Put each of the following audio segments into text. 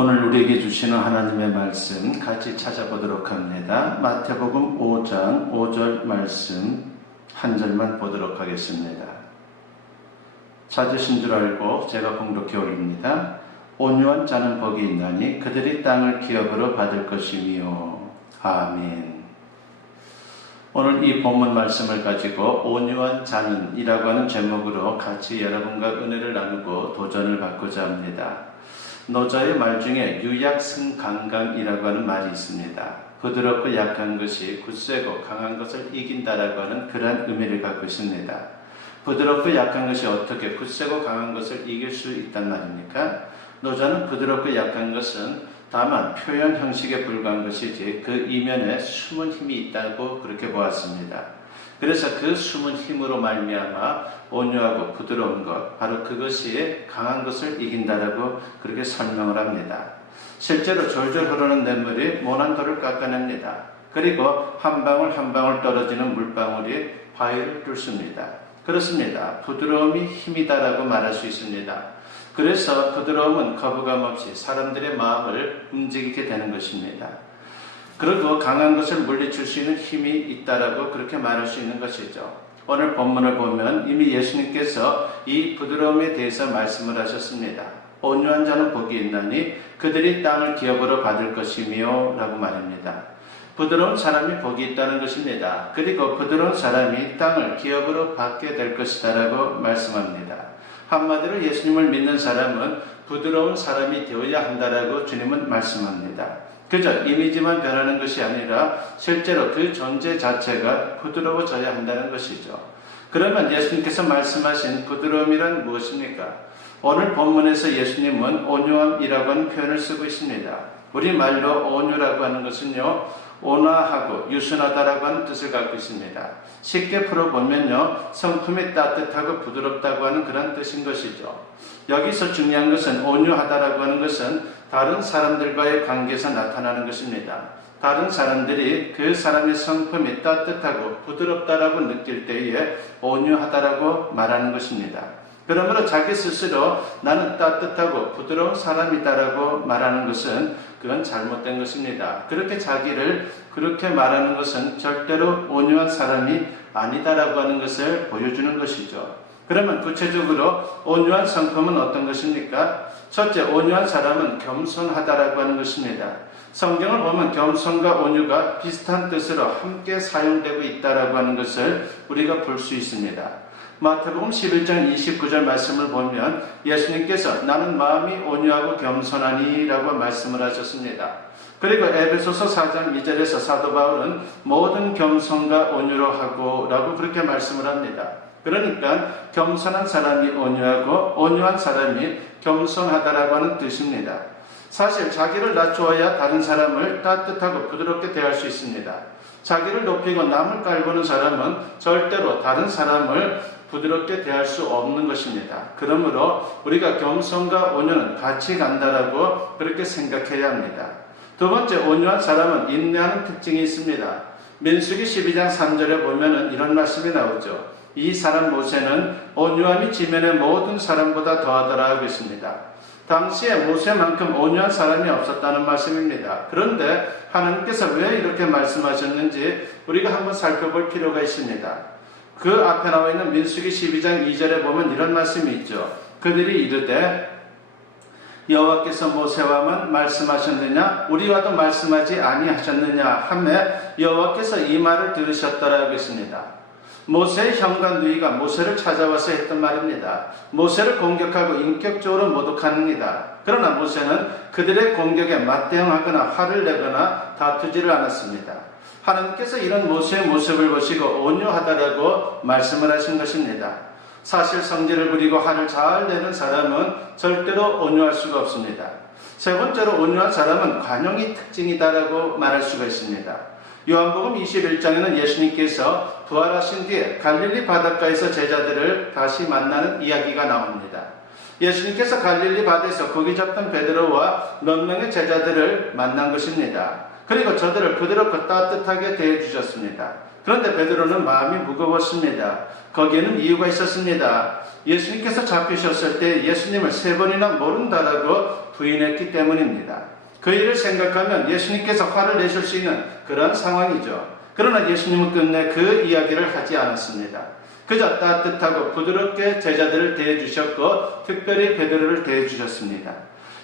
오늘 우리에게 주시는 하나님의 말씀 같이 찾아보도록 합니다. 마태복음 5장 5절 말씀 한 절만 보도록 하겠습니다. 찾으신 줄 알고 제가 봉독해 올립니다. 온유한 자는 복이 있나니 그들이 땅을 기업으로 받을 것이며. 아멘. 오늘 이 본문 말씀을 가지고 온유한 자는 이라고 하는 제목으로 같이 여러분과 은혜를 나누고 도전을 받고자 합니다. 노자의 말 중에 유약승강강이라고 하는 말이 있습니다. 부드럽고 약한 것이 굳세고 강한 것을 이긴다라고 하는 그런 의미를 갖고 있습니다. 부드럽고 약한 것이 어떻게 굳세고 강한 것을 이길 수 있단 말입니까? 노자는 부드럽고 약한 것은 다만 표현 형식에 불과한 것이지 그 이면에 숨은 힘이 있다고 그렇게 보았습니다. 그래서 그 숨은 힘으로 말미암아 온유하고 부드러운 것, 바로 그것이 강한 것을 이긴다라고 그렇게 설명을 합니다. 실제로 졸졸 흐르는 냇물이 모난 돌을 깎아냅니다. 그리고 한 방울 한 방울 떨어지는 물방울이 바위를 뚫습니다. 그렇습니다. 부드러움이 힘이다라고 말할 수 있습니다. 그래서 부드러움은 거부감 없이 사람들의 마음을 움직이게 되는 것입니다. 그리고 강한 것을 물리칠 수 있는 힘이 있다라고 그렇게 말할 수 있는 것이죠. 오늘 본문을 보면 이미 예수님께서 이 부드러움에 대해서 말씀을 하셨습니다. 온유한 자는 복이 있나니 그들이 땅을 기업으로 받을 것이며 라고 말합니다. 부드러운 사람이 복이 있다는 것입니다. 그리고 부드러운 사람이 땅을 기업으로 받게 될 것이다 라고 말씀합니다. 한마디로 예수님을 믿는 사람은 부드러운 사람이 되어야 한다라고 주님은 말씀합니다. 그저 이미지만 변하는 것이 아니라 실제로 그 존재 자체가 부드러워져야 한다는 것이죠. 그러면 예수님께서 말씀하신 부드러움이란 무엇입니까? 오늘 본문에서 예수님은 온유함이라고 하는 표현을 쓰고 있습니다. 우리말로 온유라고 하는 것은요, 온화하고 유순하다라고 하는 뜻을 갖고 있습니다. 쉽게 풀어보면요, 성품이 따뜻하고 부드럽다고 하는 그런 뜻인 것이죠. 여기서 중요한 것은 온유하다라고 하는 것은 다른 사람들과의 관계에서 나타나는 것입니다. 다른 사람들이 그 사람의 성품이 따뜻하고 부드럽다라고 느낄 때에 온유하다라고 말하는 것입니다. 그러므로 자기 스스로 나는 따뜻하고 부드러운 사람이다라고 말하는 것은 그건 잘못된 것입니다. 그렇게 자기를 그렇게 말하는 것은 절대로 온유한 사람이 아니다라고 하는 것을 보여주는 것이죠. 그러면 구체적으로 온유한 성품은 어떤 것입니까? 첫째, 온유한 사람은 겸손하다라고 하는 것입니다. 성경을 보면 겸손과 온유가 비슷한 뜻으로 함께 사용되고 있다라고 하는 것을 우리가 볼 수 있습니다. 마태복음 11장 29절 말씀을 보면 예수님께서 나는 마음이 온유하고 겸손하니 라고 말씀을 하셨습니다. 그리고 에베소서 4장 2절에서 사도 바울은 모든 겸손과 온유로 하고 라고 그렇게 말씀을 합니다. 그러니까 겸손한 사람이 온유하고 온유한 사람이 겸손하다라고 하는 뜻입니다. 사실 자기를 낮추어야 다른 사람을 따뜻하고 부드럽게 대할 수 있습니다. 자기를 높이고 남을 깔보는 사람은 절대로 다른 사람을 부드럽게 대할 수 없는 것입니다. 그러므로 우리가 겸손과 온유는 같이 간다라고 그렇게 생각해야 합니다. 두 번째, 온유한 사람은 인내하는 특징이 있습니다. 민수기 12장 3절에 보면 이런 말씀이 나오죠. 이 사람 모세는 온유함이 지면의 모든 사람보다 더하더라 하고 있습니다. 당시에 모세만큼 온유한 사람이 없었다는 말씀입니다. 그런데 하나님께서 왜 이렇게 말씀하셨는지 우리가 한번 살펴볼 필요가 있습니다. 그 앞에 나와 있는 민수기 12장 2절에 보면 이런 말씀이 있죠. 그들이 이르되 여호와께서 모세와만 말씀하셨느냐 우리와도 말씀하지 아니하셨느냐 하매 여호와께서 이 말을 들으셨더라 하고 있습니다. 모세의 형과 누이가 모세를 찾아와서 했던 말입니다. 모세를 공격하고 인격적으로 모독합니다. 그러나 모세는 그들의 공격에 맞대응하거나 화를 내거나 다투지를 않았습니다. 하나님께서 이런 모세의 모습을 보시고 온유하다라고 말씀을 하신 것입니다. 사실 성질을 부리고 화를 잘 내는 사람은 절대로 온유할 수가 없습니다. 세 번째로 온유한 사람은 관용이 특징이다라고 말할 수가 있습니다. 요한복음 21장에는 예수님께서 부활하신 뒤에 갈릴리 바닷가에서 제자들을 다시 만나는 이야기가 나옵니다. 예수님께서 갈릴리 바다에서 고기 잡던 베드로와 몇 명의 제자들을 만난 것입니다. 그리고 저들을 부드럽고 따뜻하게 대해주셨습니다. 그런데 베드로는 마음이 무거웠습니다. 거기에는 이유가 있었습니다. 예수님께서 잡히셨을 때 예수님을 3번이나 모른다라고 부인했기 때문입니다. 그 일을 생각하면 예수님께서 화를 내실 수 있는 그런 상황이죠. 그러나 예수님은 끝내 그 이야기를 하지 않았습니다. 그저 따뜻하고 부드럽게 제자들을 대해주셨고 특별히 베드로를 대해주셨습니다.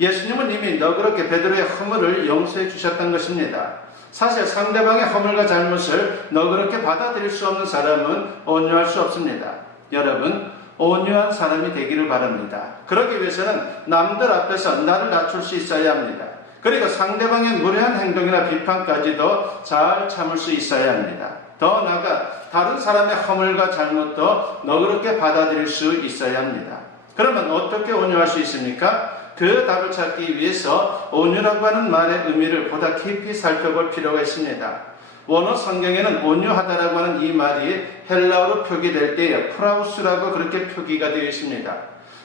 예수님은 이미 너그럽게 베드로의 허물을 용서해 주셨던 것입니다. 사실 상대방의 허물과 잘못을 너그럽게 받아들일 수 없는 사람은 온유할 수 없습니다. 여러분, 온유한 사람이 되기를 바랍니다. 그러기 위해서는 남들 앞에서 나를 낮출 수 있어야 합니다. 그리고 상대방의 무례한 행동이나 비판까지도 잘 참을 수 있어야 합니다. 더 나아가 다른 사람의 허물과 잘못도 너그럽게 받아들일 수 있어야 합니다. 그러면 어떻게 온유할 수 있습니까? 그 답을 찾기 위해서 온유라고 하는 말의 의미를 보다 깊이 살펴볼 필요가 있습니다. 원어 성경에는 온유하다라고 하는 이 말이 헬라어로 표기될 때에 프라우스라고 그렇게 표기가 되어 있습니다.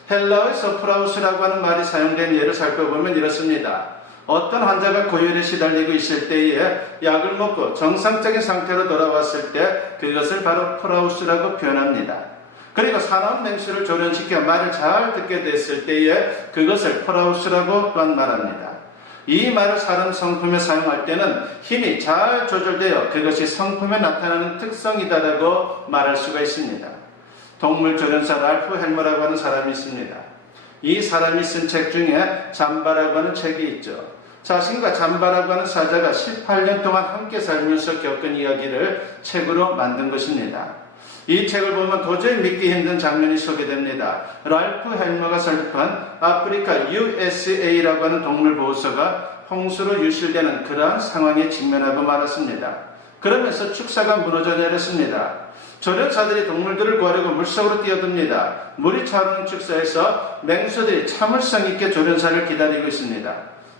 헬라어에서 프라우스라고 하는 말이 사용된 예를 살펴보면 이렇습니다. 어떤 환자가 고열에 시달리고 있을 때에 약을 먹고 정상적인 상태로 돌아왔을 때 그것을 바로 프라우스라고 표현합니다. 그리고 사나운 맹수를 조련시켜 말을 잘 듣게 됐을 때에 그것을 프라우스라고 또한 말합니다. 이 말을 사람 성품에 사용할 때는 힘이 잘 조절되어 그것이 성품에 나타나는 특성이다라고 말할 수가 있습니다. 동물 조련사 랄프 헬머라고 하는 사람이 있습니다. 이 사람이 쓴 책 중에 잠바라고 하는 책이 있죠. 자신과 잠바라고 하는 사자가 18년 동안 함께 살면서 겪은 이야기를 책으로 만든 것입니다. 이 책을 보면 도저히 믿기 힘든 장면이 소개됩니다. 랄프 헬머가 설립한 아프리카 USA라고 하는 동물보호소가 홍수로 유실되는 그러한 상황에 직면하고 말았습니다. 그러면서 축사가 무너져 내렸습니다. 조련사들이 동물들을 구하려고 물속으로 뛰어듭니다. 물이 차오르는 축사에서 맹수들이 참을성 있게 조련사를 기다리고 있습니다.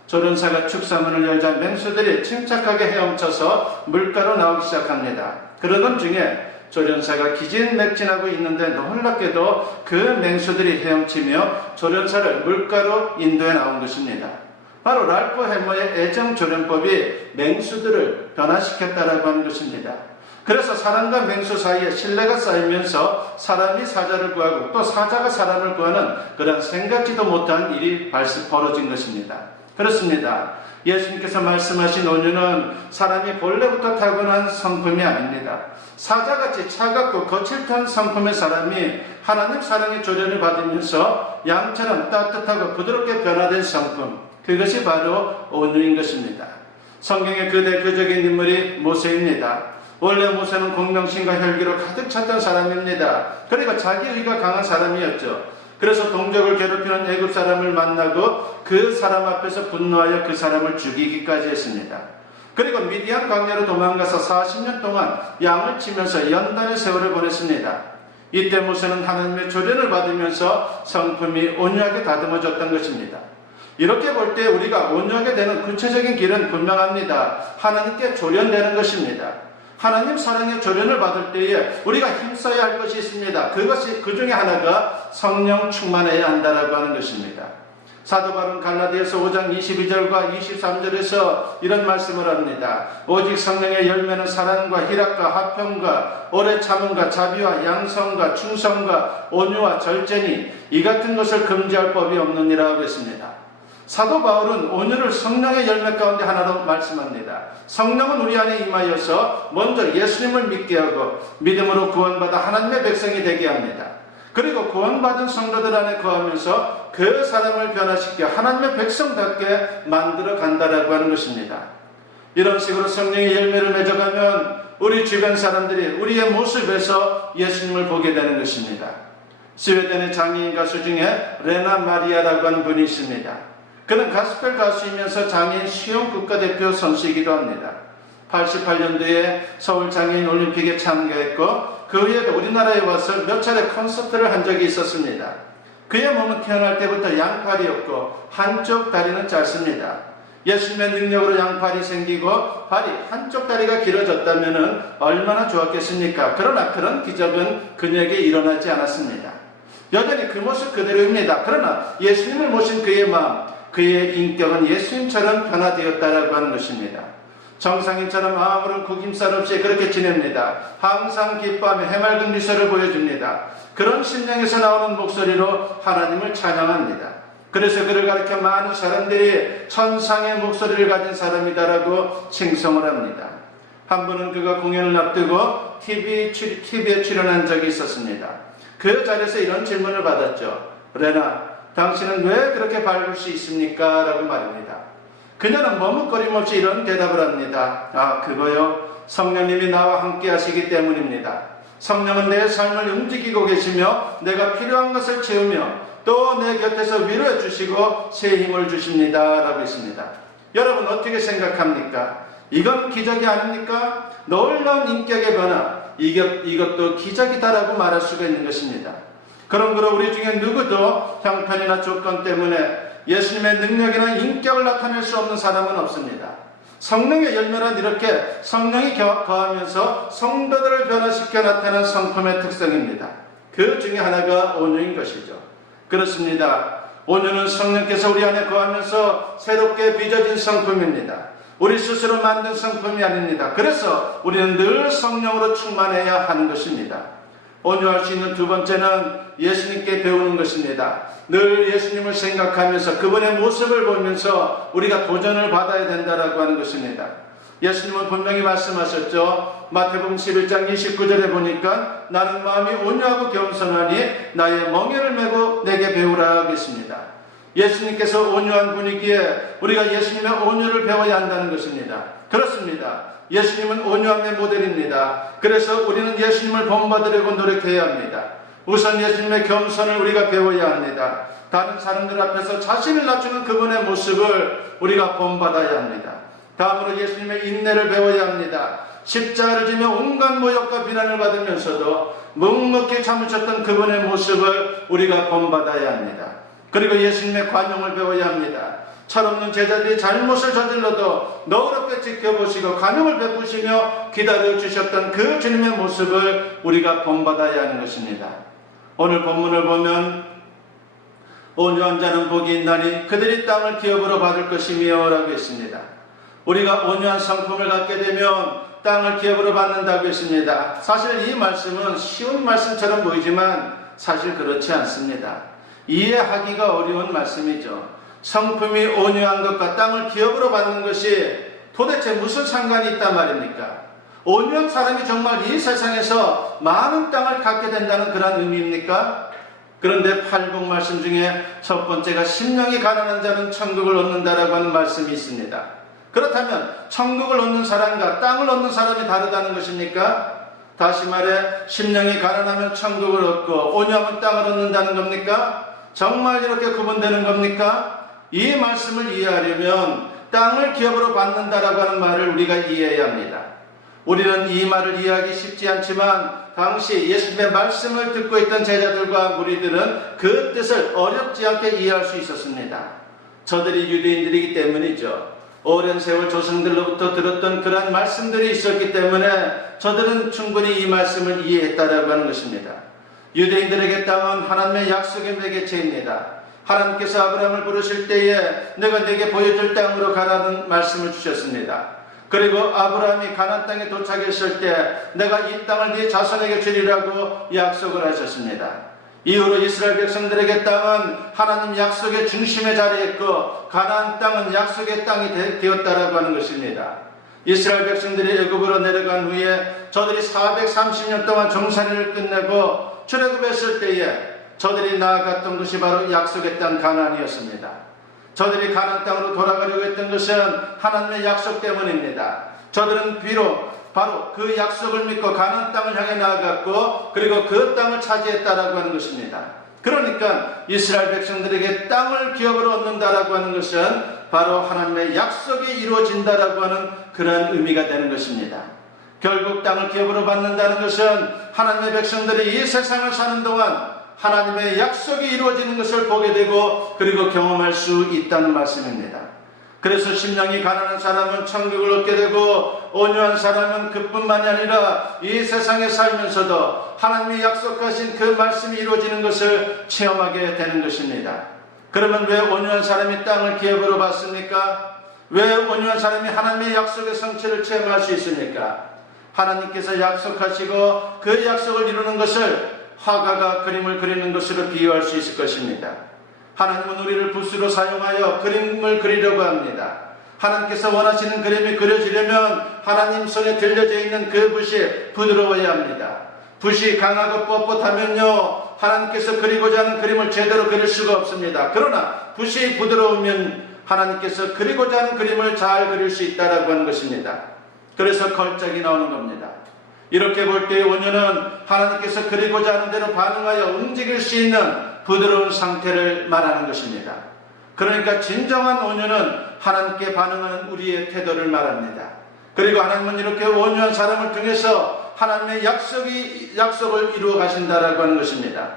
조련사가 축사문을 열자 맹수들이 침착하게 헤엄쳐서 물가로 나오기 시작합니다. 그러던 중에 조련사가 기진맥진하고 있는데 놀랍게도 그 맹수들이 헤엄치며 조련사를 물가로 인도해 나온 것입니다. 바로 랄프 헬머의 애정 조련법이 맹수들을 변화시켰다라고 하는 것입니다. 그래서 사람과 맹수 사이에 신뢰가 쌓이면서 사람이 사자를 구하고 또 사자가 사람을 구하는 그런 생각지도 못한 일이 벌어진 것입니다. 그렇습니다. 예수님께서 말씀하신 온유는 사람이 본래부터 타고난 성품이 아닙니다. 사자같이 차갑고 거칠 듯한 성품의 사람이 하나님 사랑의 조련을 받으면서 양처럼 따뜻하고 부드럽게 변화된 성품, 그것이 바로 온유인 것입니다. 성경의 그 대표적인 인물이 모세입니다. 원래 모세는 공명심과 혈기로 가득 찼던 사람입니다. 그리고 자기의가 강한 사람이었죠. 그래서 동족을 괴롭히는 애굽 사람을 만나고 그 사람 앞에서 분노하여 그 사람을 죽이기까지 했습니다. 그리고 미디안 광야로 도망가서 40년 동안 양을 치면서 연단의 세월을 보냈습니다. 이때 모세는 하나님의 조련을 받으면서 성품이 온유하게 다듬어졌던 것입니다. 이렇게 볼 때 우리가 온유하게 되는 구체적인 길은 분명합니다. 하나님께 조련되는 것입니다. 하나님 사랑의 조련을 받을 때에 우리가 힘써야 할 것이 있습니다. 그것이 그 중에 하나가 성령 충만해야 한다라고 하는 것입니다. 사도 바울은 갈라디아서 5장 22절과 23절에서 이런 말씀을 합니다. 오직 성령의 열매는 사랑과 희락과 화평과 오래 참음과 자비와 양성과 충성과 온유와 절제니 이 같은 것을 금지할 법이 없느니라 하고 있습니다. 사도 바울은 온유를 성령의 열매 가운데 하나로 말씀합니다. 성령은 우리 안에 임하여서 먼저 예수님을 믿게 하고 믿음으로 구원받아 하나님의 백성이 되게 합니다. 그리고 구원받은 성도들 안에 거하면서 그 사람을 변화시켜 하나님의 백성답게 만들어 간다라고 하는 것입니다. 이런 식으로 성령의 열매를 맺어가면 우리 주변 사람들이 우리의 모습에서 예수님을 보게 되는 것입니다. 스웨덴의 장애인 가수 중에 레나 마리아라고 하는 분이 있습니다. 그는 가스펠 가수이면서 장애인 수영 국가대표 선수이기도 합니다. 88년도에 서울 장애인 올림픽에 참가했고 그 후에도 우리나라에 와서 몇 차례 콘서트를 한 적이 있었습니다. 그의 몸은 태어날 때부터 양팔이었고 한쪽 다리는 짧습니다. 예수님의 능력으로 양팔이 생기고 발이 한쪽 다리가 길어졌다면 얼마나 좋았겠습니까? 그러나 그런 기적은 그에게 일어나지 않았습니다. 여전히 그 모습 그대로입니다. 그러나 예수님을 모신 그의 마음, 그의 인격은 예수님처럼 변화되었다라고 하는 것입니다. 정상인처럼 아무런 구김살 없이 그렇게 지냅니다. 항상 기뻐하며 해맑은 미소를 보여줍니다. 그런 심령에서 나오는 목소리로 하나님을 찬양합니다. 그래서 그를 가리켜 많은 사람들이 천상의 목소리를 가진 사람이다라고 칭송을 합니다. 한 번은 그가 공연을 앞두고 TV에 출연한 적이 있었습니다. 그 자리에서 이런 질문을 받았죠. 레나, 당신은 왜 그렇게 밝을 수 있습니까? 라고 말입니다. 그녀는 머뭇거림 없이 이런 대답을 합니다. 아, 그거요? 성령님이 나와 함께 하시기 때문입니다. 성령은 내 삶을 움직이고 계시며 내가 필요한 것을 채우며 또 내 곁에서 위로해 주시고 새 힘을 주십니다. 라고 했습니다. 여러분 어떻게 생각합니까? 이건 기적이 아닙니까? 놀라운 인격의 변화, 이것도 기적이다라고 말할 수가 있는 것입니다. 그러므로 우리 중에 누구도 형편이나 조건 때문에 예수님의 능력이나 인격을 나타낼 수 없는 사람은 없습니다. 성령의 열매란 이렇게 성령이 거하면서 성도들을 변화시켜 나타난 성품의 특성입니다. 그 중에 하나가 온유인 것이죠. 그렇습니다. 온유는 성령께서 우리 안에 거하면서 새롭게 빚어진 성품입니다. 우리 스스로 만든 성품이 아닙니다. 그래서 우리는 늘 성령으로 충만해야 하는 것입니다. 온유할 수 있는 두 번째는 예수님께 배우는 것입니다. 늘 예수님을 생각하면서 그분의 모습을 보면서 우리가 도전을 받아야 된다라고 하는 것입니다. 예수님은 분명히 말씀하셨죠. 마태복음 11장 29절에 보니까 나는 마음이 온유하고 겸손하니 나의 멍에를 메고 내게 배우라 하겠습니다. 예수님께서 온유한 분이기에 우리가 예수님의 온유를 배워야 한다는 것입니다. 그렇습니다. 예수님은 온유함의 모델입니다. 그래서 우리는 예수님을 본받으려고 노력해야 합니다. 우선 예수님의 겸손을 우리가 배워야 합니다. 다른 사람들 앞에서 자신을 낮추는 그분의 모습을 우리가 본받아야 합니다. 다음으로 예수님의 인내를 배워야 합니다. 십자가를 지며 온갖 모욕과 비난을 받으면서도 묵묵히 참으셨던 그분의 모습을 우리가 본받아야 합니다. 그리고 예수님의 관용을 배워야 합니다. 철없는 제자들이 잘못을 저질러도 너그럽게 지켜보시고 관용을 베푸시며 기다려주셨던 그 주님의 모습을 우리가 본받아야 하는 것입니다. 오늘 본문을 보면 온유한 자는 복이 있나니 그들이 땅을 기업으로 받을 것이며 라고 했습니다. 우리가 온유한 성품을 갖게 되면 땅을 기업으로 받는다고 했습니다. 사실 이 말씀은 쉬운 말씀처럼 보이지만 사실 그렇지 않습니다. 이해하기가 어려운 말씀이죠. 성품이 온유한 것과 땅을 기업으로 받는 것이 도대체 무슨 상관이 있단 말입니까? 온유한 사람이 정말 이 세상에서 많은 땅을 갖게 된다는 그런 의미입니까? 그런데 팔복 말씀 중에 첫 번째가 심령이 가난한 자는 천국을 얻는다라고 하는 말씀이 있습니다. 그렇다면 천국을 얻는 사람과 땅을 얻는 사람이 다르다는 것입니까? 다시 말해 심령이 가난하면 천국을 얻고 온유하면 땅을 얻는다는 겁니까? 정말 이렇게 구분되는 겁니까? 이 말씀을 이해하려면 땅을 기업으로 받는다라고 하는 말을 우리가 이해해야 합니다. 우리는 이 말을 이해하기 쉽지 않지만 당시 예수님의 말씀을 듣고 있던 제자들과 무리들은 그 뜻을 어렵지 않게 이해할 수 있었습니다. 저들이 유대인들이기 때문이죠. 오랜 세월 조상들로부터 들었던 그러한 말씀들이 있었기 때문에 저들은 충분히 이 말씀을 이해했다라고 하는 것입니다. 유대인들에게 땅은 하나님의 약속의 매개체입니다. 하나님께서 아브라함을 부르실 때에 내가 네게 보여줄 땅으로 가라는 말씀을 주셨습니다. 그리고 아브라함이 가나안 땅에 도착했을 때 내가 이 땅을 네 자손에게 주리라고 약속을 하셨습니다. 이후로 이스라엘 백성들에게 땅은 하나님 약속의 중심에 자리했고 가나안 땅은 약속의 땅이 되었다라고 하는 것입니다. 이스라엘 백성들이 애굽으로 내려간 후에 저들이 430년 동안 종살이를 끝내고 출애굽했을 때에 저들이 나아갔던 것이 바로 약속의 땅 가나안이었습니다. 저들이 가나안 땅으로 돌아가려고 했던 것은 하나님의 약속 때문입니다. 저들은 바로 그 약속을 믿고 가나안 땅을 향해 나아갔고 그리고 그 땅을 차지했다라고 하는 것입니다. 그러니까 이스라엘 백성들에게 땅을 기업으로 얻는다라고 하는 것은 바로 하나님의 약속이 이루어진다라고 하는 그런 의미가 되는 것입니다. 결국 땅을 기업으로 받는다는 것은 하나님의 백성들이 이 세상을 사는 동안 하나님의 약속이 이루어지는 것을 보게 되고 그리고 경험할 수 있다는 말씀입니다. 그래서 심령이 가난한 사람은 천국을 얻게 되고 온유한 사람은 그뿐만이 아니라 이 세상에 살면서도 하나님이 약속하신 그 말씀이 이루어지는 것을 체험하게 되는 것입니다. 그러면 왜 온유한 사람이 땅을 기업으로 받습니까? 왜 온유한 사람이 하나님의 약속의 성취를 체험할 수 있습니까? 하나님께서 약속하시고 그 약속을 이루는 것을 화가가 그림을 그리는 것으로 비유할 수 있을 것입니다. 하나님은 우리를 붓으로 사용하여 그림을 그리려고 합니다. 하나님께서 원하시는 그림이 그려지려면 하나님 손에 들려져 있는 그 붓이 부드러워야 합니다. 붓이 강하고 뻣뻣하면요, 하나님께서 그리고자 하는 그림을 제대로 그릴 수가 없습니다. 그러나 붓이 부드러우면 하나님께서 그리고자 하는 그림을 잘 그릴 수 있다라고 하는 것입니다. 그래서 걸작이 나오는 겁니다. 이렇게 볼 때 온유는 하나님께서 그리고자 하는 대로 반응하여 움직일 수 있는 부드러운 상태를 말하는 것입니다. 그러니까 진정한 온유는 하나님께 반응하는 우리의 태도를 말합니다. 그리고 하나님은 이렇게 온유한 사람을 통해서 하나님의 약속을 이루어 가신다라고 하는 것입니다.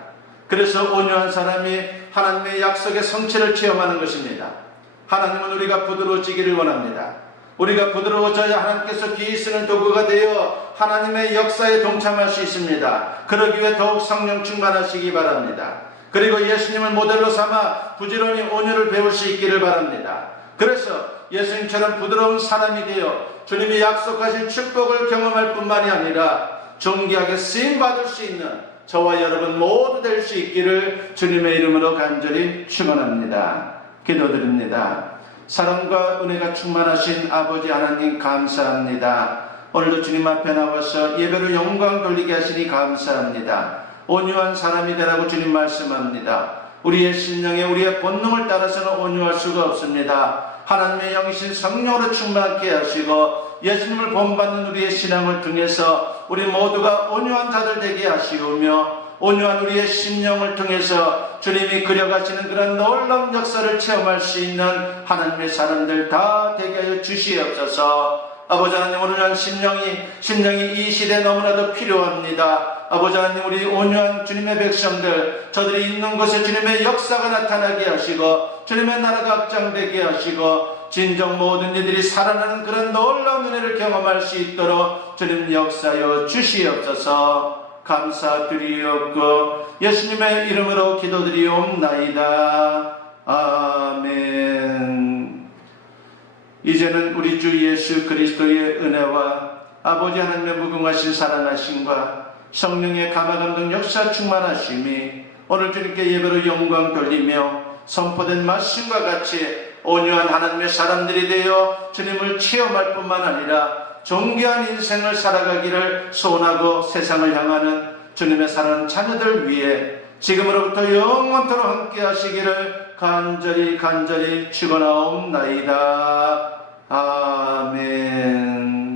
그래서 온유한 사람이 하나님의 약속의 성취를 체험하는 것입니다. 하나님은 우리가 부드러워지기를 원합니다. 우리가 부드러워져야 하나님께서 기이 쓰는 도구가 되어 하나님의 역사에 동참할 수 있습니다. 그러기 위해 더욱 성령 충만하시기 바랍니다. 그리고 예수님을 모델로 삼아 부지런히 온유를 배울 수 있기를 바랍니다. 그래서 예수님처럼 부드러운 사람이 되어 주님이 약속하신 축복을 경험할 뿐만이 아니라 존귀하게 쓰임받을 수 있는 저와 여러분 모두 될 수 있기를 주님의 이름으로 간절히 축원합니다. 기도드립니다. 사랑과 은혜가 충만하신 아버지 하나님 감사합니다. 오늘도 주님 앞에 나와서 예배로 영광 돌리게 하시니 감사합니다. 온유한 사람이 되라고 주님 말씀합니다. 우리의 심령에 우리의 본능을 따라서는 온유할 수가 없습니다. 하나님의 영이신 성령으로 충만하게 하시고 예수님을 본받는 우리의 신앙을 통해서 우리 모두가 온유한 자들 되게 하시오며 온유한 우리의 심령을 통해서 주님이 그려가시는 그런 놀라운 역사를 체험할 수 있는 하나님의 사람들 다 되게 하여 주시옵소서. 아버지 하나님, 온유한 심령이 이 시대에 너무나도 필요합니다. 아버지 하나님, 우리 온유한 주님의 백성들, 저들이 있는 곳에 주님의 역사가 나타나게 하시고 주님의 나라가 확장되게 하시고 진정 모든 이들이 살아나는 그런 놀라운 은혜를 경험할 수 있도록 주님 역사여 주시옵소서. 감사드리옵고 예수님의 이름으로 기도드리옵나이다. 아멘. 이제는 우리 주 예수 그리스도의 은혜와 아버지 하나님의 무궁하신 사랑하심과 성령의 감화감동 역사 충만하심이 오늘 주님께 예배로 영광 돌리며 선포된 말씀과 같이 온유한 하나님의 사람들이 되어 주님을 체험할 뿐만 아니라 존귀한 인생을 살아가기를 소원하고 세상을 향하는 주님의 사랑하는 자녀들 위해 지금으로부터 영원토록 함께 하시기를 간절히 축원하옵나이다. 아멘.